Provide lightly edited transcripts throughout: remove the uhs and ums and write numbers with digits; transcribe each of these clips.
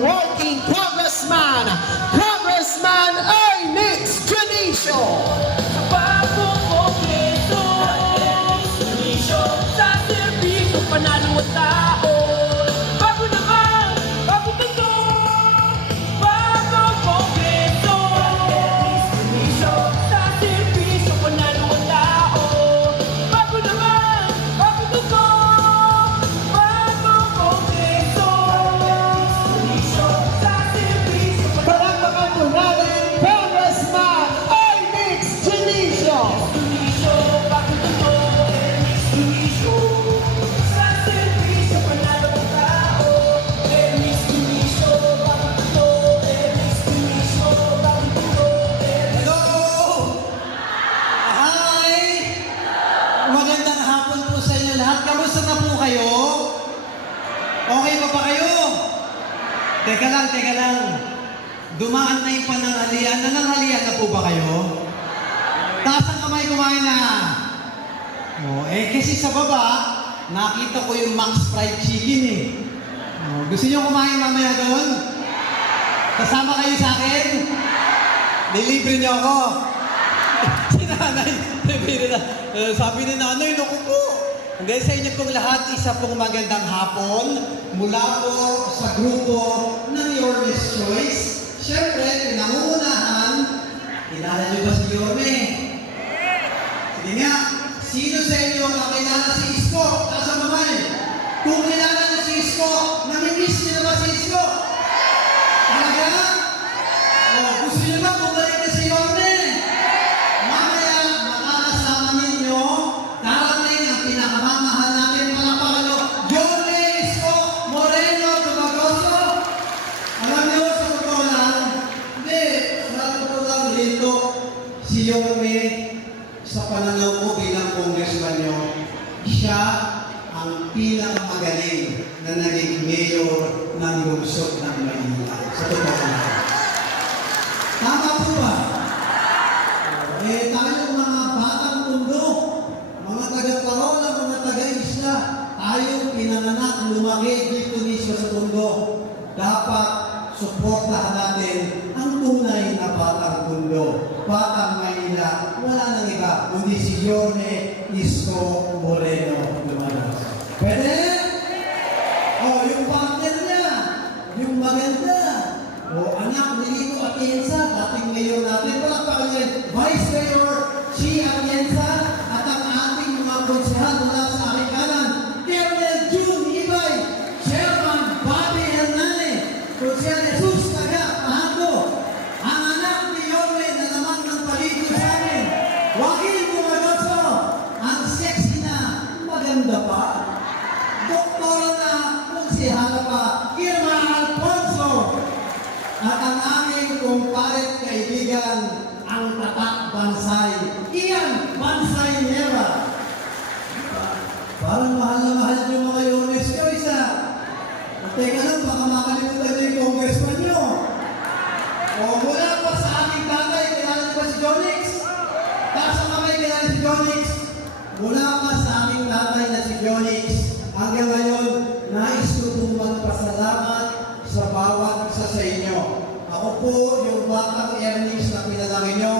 working congressman, Congressman Ernest Junicio. Bagong kongreso, sa serbisyo panalo ang tao. Bago naman, bagong gusto. Bagong kongreso, sa serbisyo panalo ang tao. Bago naman, bagong gusto. Bagong kongreso, sa serbisyo Palakpakan po natin, Congressman Ernest Junicio. Hi! Magandang hapon po sa inyo lahat. Kamusta na po kayo? Okay pa ba kayo? Teka lang. Dumaan na yung pananghalian. Nananghalian na po ba kayo? Taas ang kamay, kumain na. Kasi sa baba, nakita ko yung Max Fried Chicken eh. Gusto niyo kumain mamaya doon? Kasama kayo sa akin? Nilibre niyo ako. Si nanay, sabi ni nanay, naku po. Hindi, sa inyo pong lahat, isa pong magandang hapon mula po sa grupo ng Your Miss Choice. Siyempre, pinangungunahan, kilala niyo ba si Yorme? Sige nga, sino sa inyo ang kakilala si Isko? Taas ang kamay. Kung kilala niyo si Isko, namimiss niyo na ba si Isko? Talaga? Gusto niyo ba bumalik na si Yorme? Mamaya, makakasama ninyo, darating ang pinakamamahal natin palakpakan nyo, Yorme Isko Moreno Dumagoso. Alam niyo, sa totoo lang, hindi, sa totoo lang dito, si Yorme, sa pananaw ko bilang congressman nyo, siya ang pinakamagaling na naging mayor ng lungsod ng Maynila. Sa totoo lang. Tama po ba? Tayo mga batang mundo, mga taga-parola, mga taga-isla, tayo pinanganak, lumaki dito mismo sa mundo. Dapat suportahan natin ang tunay na batang mundo. Batang Maynila, wala nang iba, kundi si Yorme Isko Moreno Dumagoso. Pwede? Yung partner niya, yung maganda. Anak ni Lito Atienza, dating mayor natin. Palakpakan niya, Vice Mayor Chi Atienza, at ang ating mga konsehal mula sa aking kanan, Colonel June Ibay, Chairman Bobby Hernandez, Konsehal Jesus Taga Pahango, ang anak ni Yorme na naman ng paligid sa amin, Joaquin Dumagoso, ang sexy na, maganda pa, doktora na, konsehala pa, Irma Alfonso, at ang aming kumparet kaibigan, ang tatak Bansay, Ian Bansay Neva. Parang mahal na mahal yung mga Yormes Choice ha. Teka lang, baka makalimutan niyo yung congressman niyo. Mula pa sa aking tatay, kilala niyo ba si Jonix? Taas ang kamay, kilala si Jonix. Mula pa sa aking tatay na si Jonix, hanggang ngayon, nais ko pong magpasalamat sa bawat isa sa inyo. Ako po yung batang Ernest na pinalangin nyo,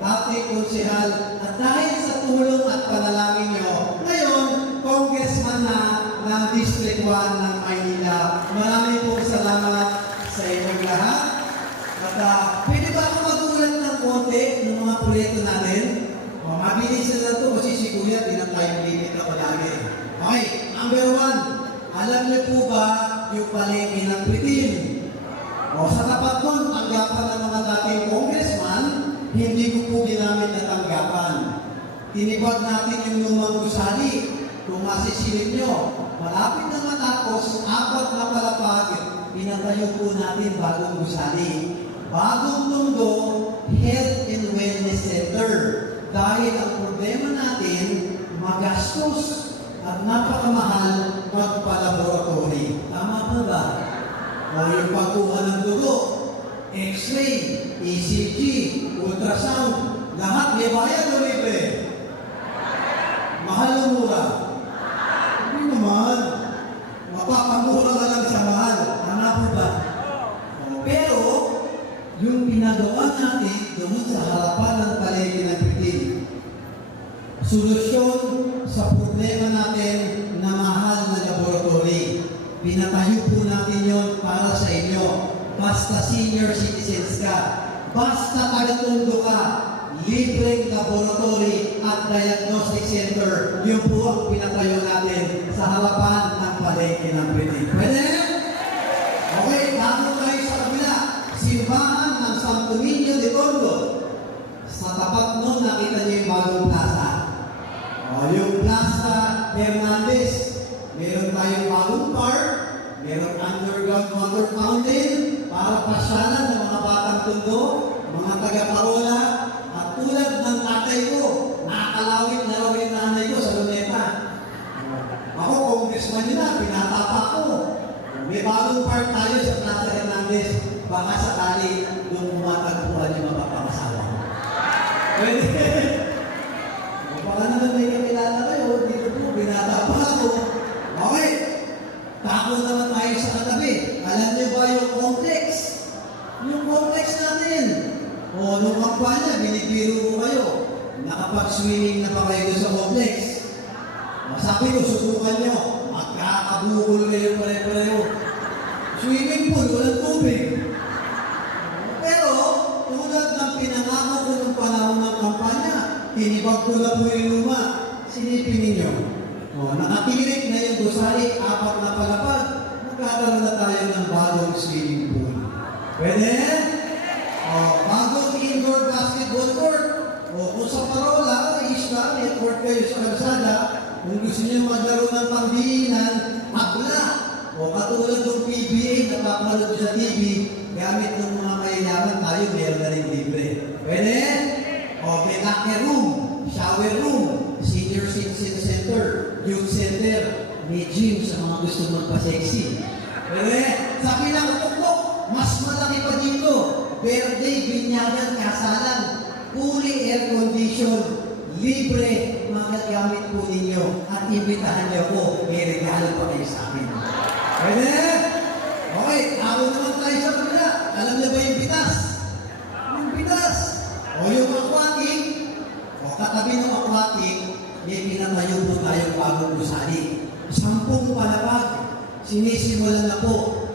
dating konsehal, at dahil sa tulong at panalangin nyo, ngayon, congressman na ng District 1 ng Maynila. Maraming pong salamat sa inyong lahat. At pwede ba ako magulat ng konti ng mga proyekto natin? Mabilis na lang ito kasi si Kuya, pinag-time limit ako lagi. Okay, number 1, alam niyo po ba yung palengke ng Pritil? Sa tapat nun, tanggapan ng mga dating congressman, hindi ko po ginamit na tanggapan. Tinibag natin yung lumang gusali. Kung masisilip nyo, malapit na matapos, 4 na palapag, pinatayo po natin bagong gusali. Bagong mundo, Health and Wellness Center. Dahil ang problema natin, magastos at napakamahal magpa-laboratory. Tama po ba? Yung pagkuha ng dugo, X-ray, ECG, ultrasound, lahat may bayad o libre? Mahal o mura? Hindi naman. Mapapamura ka lang sa mahal. Tama po ba? Pinatayo po natin yon para sa inyo. Basta senior citizens ka, basta taga-Tondo ka, libreng laboratory at diagnostic center, yun po ang pinatayo natin sa harapan ng palengke ng Pritik. Pwede? Okay, tamo tayo sa kabila. Simbahan ng Santo Niño de Tondo. Sa tapat nun, nakita niyo yung bagong plaza. O, yung Plaza Hernandez. Meron tayong bagong park. Meron underground water fountain para pasyalan ng mga batang Tondo, mga taga-Parola. At tulad ng tatay ko, nakakalawit na raw yung nanay ko sa Luneta. Ako, congressman yun na, pinatapa ko. May bagong park tayo sa Plaza Hernandez. Baka sakali nung umatagpuan yung mapapakasawa. Pwede. Baka naman may kakilala kayo, dito po, binatapa ako. Okay. Tako naman tayo sa katabi. Alam niyo ba yung complex? Yung complex natin. O, nung kampanya, binibiro ko kayo. Nakapag-swimming na pa kayo sa complex. O, sabi ko, subukan nyo. Magkakabukol kayo pare-pareho. Swimming pool, walang tubig. Pero, tulad ng pinangako ko ng panahon ng kampanya, tinibag ko na po yung luma. Sinipin ninyo. O, nakatirik na yung gusali, 4 na palapag. Magkakaroon na tayo ng bagong swimming pool. Pwede? O, bagong indoor basketball court. O, kung sa Parola, isla, may court kayo sa kalsada. Kung gusto niyo maglaro ng pangdiinan, magla. O, katulad ng PBA na papanood sa TV, gamit ng mga mayayaman tayo, meron na rin libre. Pwede? O, may locker room, shower room, senior citizen center, youth center, may gym sa mga gusto magpa-sexy. Pwede? Sabi lang, tuktok, mas malaki pa dito. Birthday, binyagan, kasalan, fully air condition, libre, magagamit po ninyo at imbitahan niyo po, may regalo pa kayo sa akin. Pwede? Okay, ako naman tayo sa kabila. Alam niyo ba yung pitas? Yung pitas. O yung aquatic. O katabi ng aquatic, may pinatayo po tayong bagong gusali. 10 palapag. Sinisimulan na po.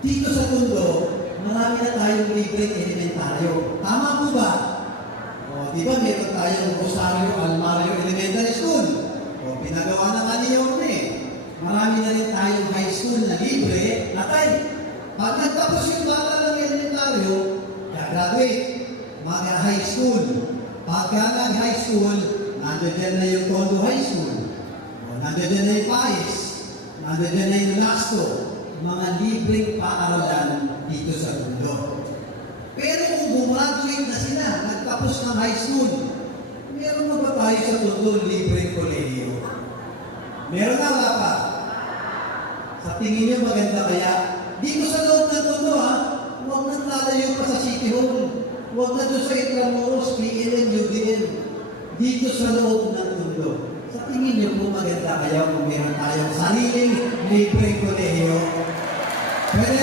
Dito sa Tondo, marami na tayong libreng elementaryo. Tama po ba? O di ba meron tayong Rosario Almario Elementary School? O pinagawa na kanina eh. Marami na rin tayong high school na libre. Natay, pag nagtapos yung bata ng elementaryo, graduate, mag-high school. Pagka nag-high school, nandiyan na yung Tondo High School. O, nandiyan na yung PAIS. Nandiyan na yung Lasto. Mga libreng paaralan dito sa Tondo. Pero kung gumraduate na sila, nagtapos ng high school, meron na ba tayo sa Tondo libreng kolehiyo? Meron na wala pa? Sa tingin niyo maganda kaya? Dito sa loob ng Tondo ha, huwag nang lalayo pa sa City Hall. Huwag na doon sa Intramuros, PLM, UDM. Dito sa loob ng Tondo. Sa tingin niyo po maganda kaya kung meron tayong sariling libreng kolehiyo? Pwede?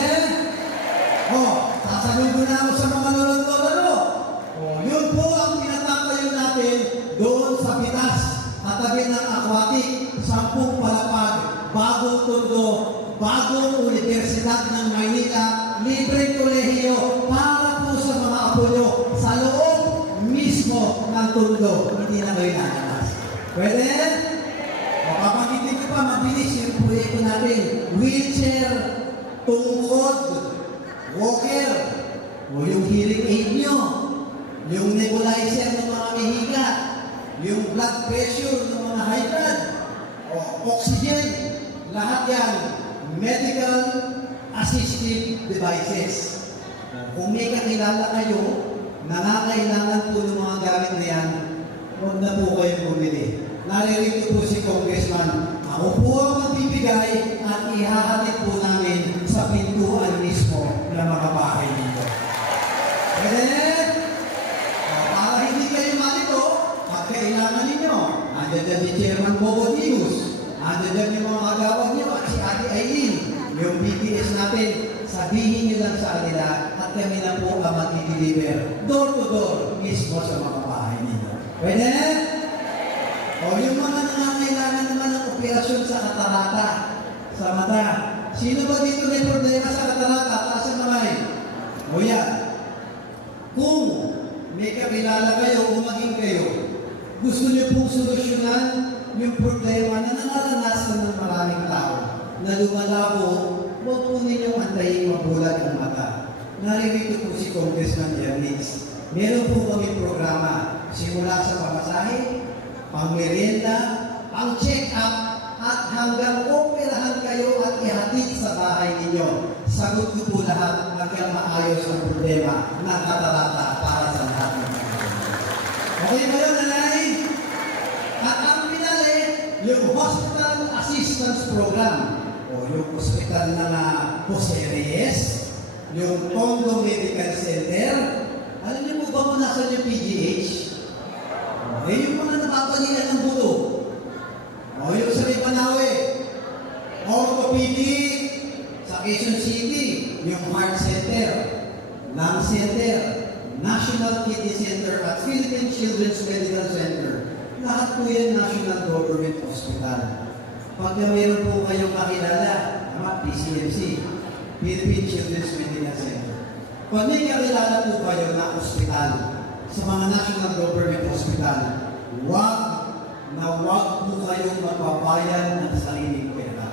O, sasaludo na ako sa mga lolo. O, yun po ang pinatatayo natin doon sa Pitas. Katabi ng aquatic, 10 palapag, bagong Tondo, bagong Universidad ng Maynila, libreng kolehiyo para po sa mga apo nyo sa loob mismo ng Tondo. Hindi na kayo nanakas. Pwede? O kapagitin ko pa, mabilis yung proyekto natin. Wheelchair, tungkod, walker, o yung hearing aid nyo, yung nebulizer ng mga mihiga, yung blood pressure ng mga high blood, o oxygen, lahat yan, medical assistive devices. Kung may kakilala kayo, nangangailangan po ng mga gamit na yan, huwag na po kayong bumili. Naririto po si Congressman, ako po ang magbibigay at ihahatid po namin sa pintuan mismo ng mga bahay dito. Pwede? Para hindi kayo malito, pag kailangan ninyo, andyan si Chairman Bobo Dius, andyan yung mga agawag niyo at si Ate Aileen, yung BTS natin, sabihin niyo lang sa kanila at kami na po ang mag-deliver door to door mismo sa mga bahay ninyo. Pwede? O yung mga nangangailangan naman ng operasyon sa katarata, sa mata, Sino ba dito may problema sa katarata? Taas ang kamay. O yan. Kung may kakilala kayo o maging kayo, gusto niyo pong solusyonan yung problema na naranasan ng maraming tao na lumalabo, huwag po ninyong antayin mabulag ang mata. Naririto po si Congressman Ernix. Meron po kami programa simula sa pamasahe, pangmerienda, pang-check-up, at hanggang operahan kayo at ihatid sa bahay ninyo. Sagot ko po lahat hanggang maayos ang problema ng katarata para sa lahat ng mga. Okay ba yun, nanay? At ang pinali, yung Hospital Assistance Program o yung hospital ng Jose Reyes, yung Tondo Medical Center. Alam niyo po ba kung nasa yung PGH? Yung mga napapalian ng buto. O yung sa Panawe, orthopedic sa Quezon City, yung Heart Center, Lung Center, National Kidney Center at Philippine Children's Medical Center. Lahat po yan National Government Hospital. Pagka mayroon po kayong kakilala, PCMC, Philippine Children's Medical Center. Pag may kakilala po kayo na hospital sa mga National Government Hospital, wag po kayong magpapayan ng sariling pera.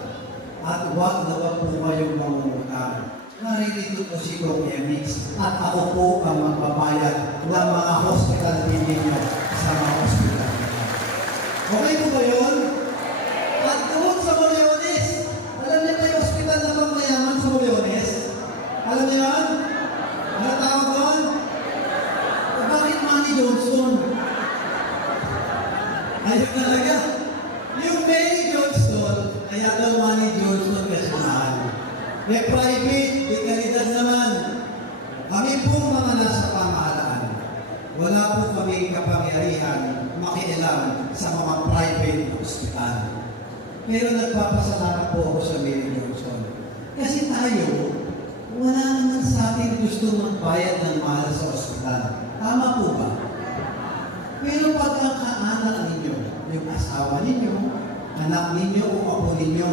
At wag po kayong mangungutang. Naririto po si Kong Ernix at ako po ang magpapayan ng mga hospital ninyo sa mga hospital. Okay po ba yun? At doon sa Moriones, alam niyo ba yung hospital na pangmayaman sa Moriones? Alam niyo yan? Ano tawag doon? Bakit Manny Johnson? Ayun talaga. Yung Manny Johnson, kaya daw Manny Johnson kasi mahal. May private, di kalidad naman. Kami pong mga nasa pamahalaan, wala po kami kapangyarihan makialam sa mga private hospital. Pero nagpapasalamat po ako sa Manny Johnson. Kasi tayo, wala naman sa atin gusto magbayad ng mahal sa ospital. Tama po ba? Pero pag ang kaanak ninyo, yung asawa ninyo, anak ninyo o apo ninyo,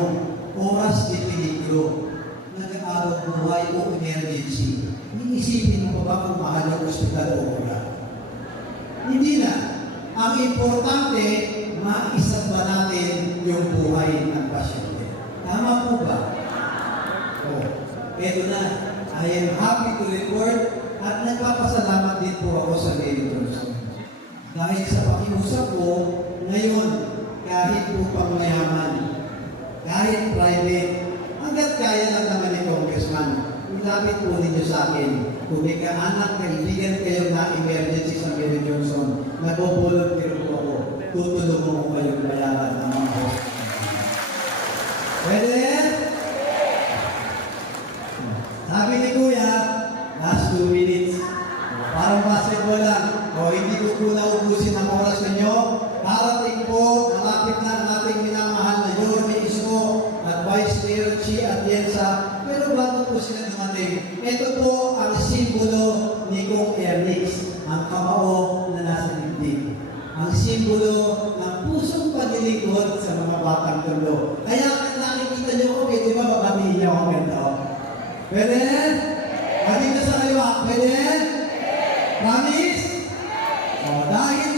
oras di peligro, nag-aaral buhay o emergency, iisipin mo ba kung mahal ang ospital o wala? Hindi na. Ang importante, maisag ba natin yung buhay ng pasyente? Tama po ba? Eto na, I am happy to report at nagpapasalamat din po ako sa Manny Johnson. Dahil sa pakiusap ko, ngayon, kahit po pangmayaman, kahit private, hanggat kaya lang naman ni Congressman, ilapit po ninyo sa akin, kung may kaanak, kaibigan kayo na emergency sa Manny Johnson, nag-volunteer po ako, tutulungan ko kayong bayaran ng mga hospital. Pwede? Sabi ni Kuya, last 2 minutes. Parang basketball lang. O hindi ko po naubusin ang oras ninyo. Darating po, malapit na ang ating minamahal na Yorme Isko at Vice Mayor Chi Atienza. Pero bago po sila dumating, ito po ang simbolo ni Kong Ernix, ang kamao na nasa dibdib. Ang simbolo ng pusong paglilingkod sa mga batang tulo. Kaya nakikita niyo ko, di ba babatiin niyo ako ganito? Pwede? Dito sa kaliwa, pwede? Promise? O, dahil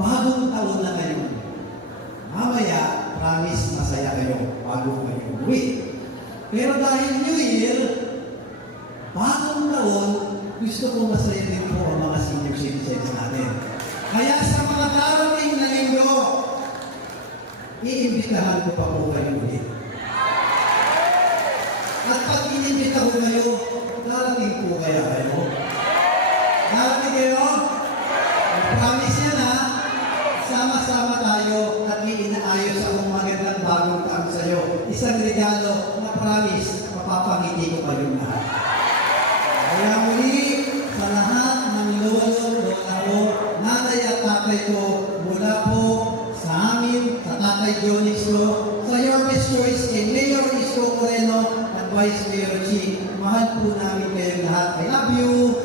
bagong taon na kayo, mamaya, promise, masaya kayo bago kayo uwi. Pero dahil New Year, bagong taon, gusto ko masaya din po ang mga senior citizens natin. Kaya sa mga darating na linggo, iimbitahan ko pa po kayo ulit. At pag inimbita ko kayo, darating po kaya kayo? Darating kayo? Promise yan ha? Sama-sama tayo at inaayos akong magandang bagong taon sa iyo. Isang regalo na promise, mapapangiti ko kayong lahat. Kaya muli, sa lahat ng lolo, lola ko, nanay at tatay ko, mula po sa amin, sa tatay Jonix ko, sa Yorme's Choice, kay Mayor Isko Moreno, Vice Mayor Chi, mahal po namin kayong lahat. I love you!